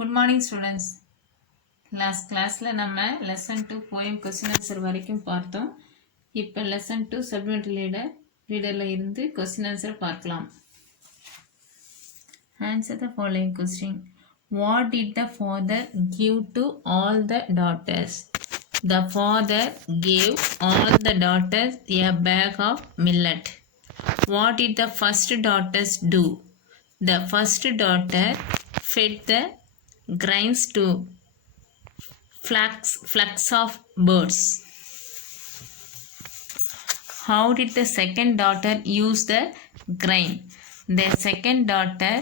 Good morning students. கிளாஸில் நம்ம lesson 2 poem question answer வரைக்கும் பார்த்தோம். இப்போ லெசன் 2 சப்ளிமெண்ட்ரி ரீடரில் இருந்து கொஸ்டின் ஆன்சர் பார்க்கலாம். Answer the following question. What did the father give to all the daughters? The father gave all the daughters a bag of millet. What did the first daughters do? The first daughter fed the grains to flocks of birds. How did the second daughter use the grain? The second daughter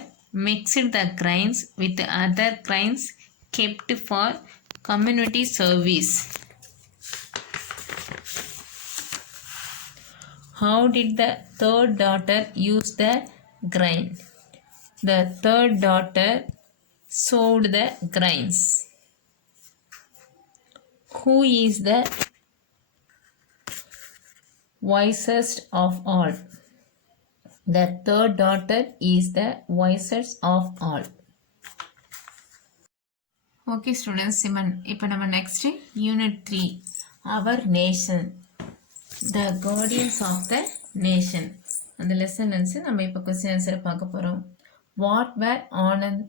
mixed the grains with other grains kept for community service. How did the third daughter use the grain? The third daughter sowed the grains. Who is the wisest of all? The third daughter is the wisest of all. Okay students, இப்போ நம்ம next unit 3 our nation, the guardians of the nation. அந்த lesson நம்ம இப்போ question answer பார்க்க போறோம். What were Anand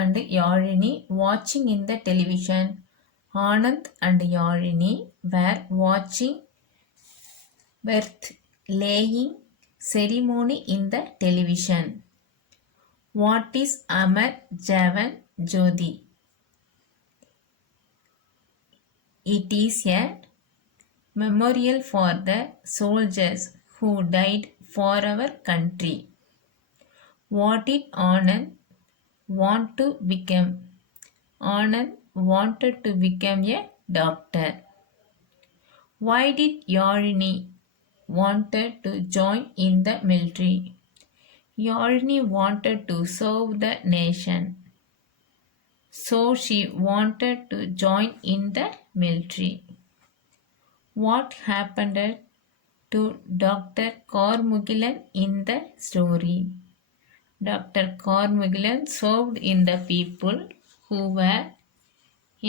and Yalini watching in the television? Anand and Yalini were watching birth laying ceremony in the television. What is Amar Javan Jyoti? It is a memorial for the soldiers who died for our country. What did Anand want to become? Anand wanted to become a doctor. Why did Yalini wanted to join in the military? Yalini wanted to serve the nation, so she wanted to join in the military. What happened to Dr. Carmugilan in the story? Dr. Carmugilan served in the people who were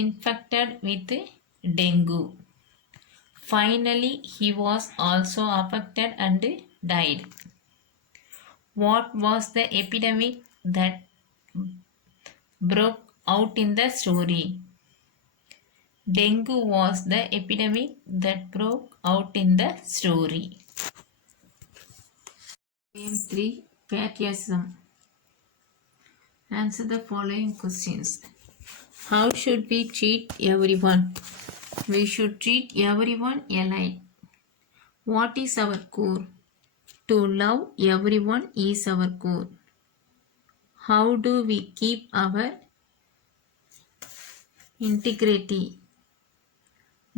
infected with dengue. Finally, he was also affected and died. What was the epidemic that broke out in the story? Dengue was the epidemic that broke out in the story. Game 3 Patriotism. Answer the following questions. How should we treat everyone? We should treat everyone alike. What is our core? To love everyone is our core. How do we keep our integrity?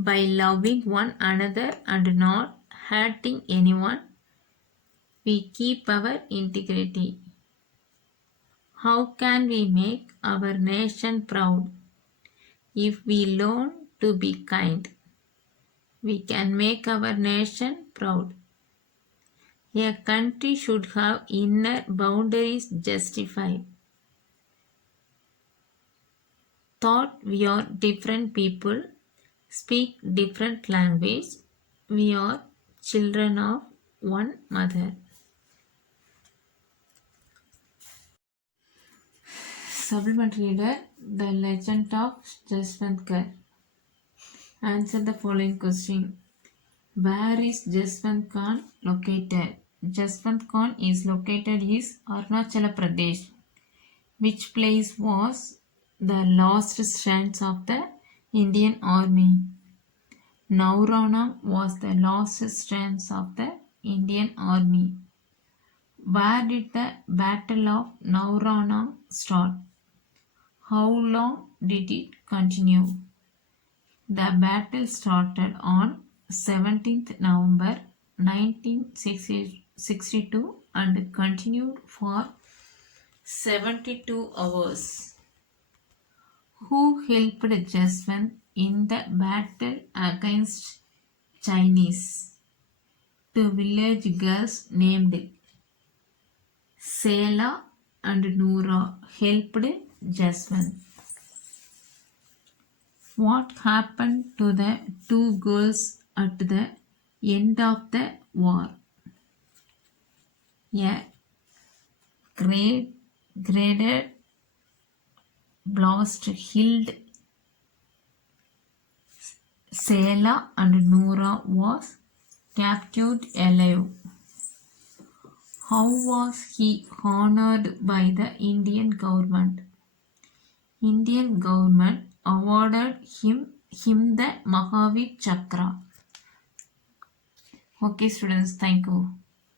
By loving one another and not hurting anyone, we keep our integrity. How can we make our nation proud? If we learn to be kind, we can make our nation proud. A country should have inner boundaries justified. Thought we are different people, speak different language, we are children of one mother. Supplementary reader, The Legend of Jaswant. Answer the following question. Where is Jaswant Khan located? Jaswant Khan is located in Arunachala Pradesh. Which place was the last stand of the Indian Army? Nauranam was the last stand of the Indian Army. Where did the Battle of Nauranam start? How long did it continue? The battle started on 17th November 1962 and continued for 72 hours. Who helped Jaswant in the battle against Chinese? Two village girls named Sela and Noora helped Jaswant. What happened to the two girls at the end of the war? A graded blast killed Selah and Noura was captured alive. How was he honored by the Indian government? Indian government awarded him the Mahavir Chakra. Okay, students, thank you.